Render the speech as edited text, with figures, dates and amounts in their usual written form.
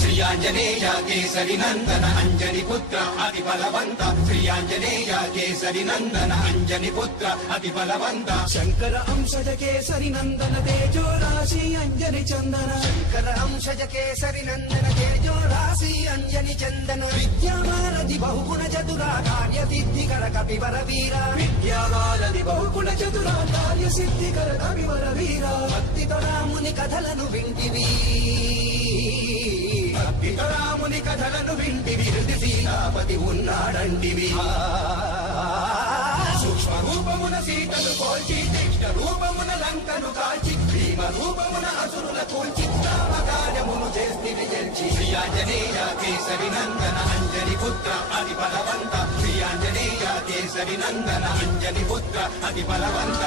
శ్రీ ఆంజనేయ కేసరి నందన అంజని పుత్ర అతి బలవంత శ్రీ ఆంజనేయ కేసరి నందన అంజని పుత్ర అతి బలవంత శంకర అంశజ కేసరి నందన తేజో రాశి అంజని చందన శంకర అంశజ కేసరి నందన తేజో రాశి అంజని చందన విద్యావారధి బహుగుణ చతురా కార్య సిద్ధికర కపివర వీర విద్యావారధి బహుగుణ చతురా కార్య సిద్ధికర కవివర వీర భక్తితో రాముని కథలను వింటివి భక్తితో రాముని కథలను వింటివి హృది సీతాపతి ఉన్నాడంటివి సూక్ష్మ రూపమున సీతను కోల్చి తీక్ష్ణ రూపమున లంకను కాల్చి భీమ రూపమున అసురుల కూల్చి రామకార్యమును చేసి గెలిచి శ్రీ ఆంజనేయ కేసరి నందన అంజని పుత్ర అతి బలవంత శ్రీ ఆంజనేయ కేసరి నందన అంజని పుత్ర అతి బలవంత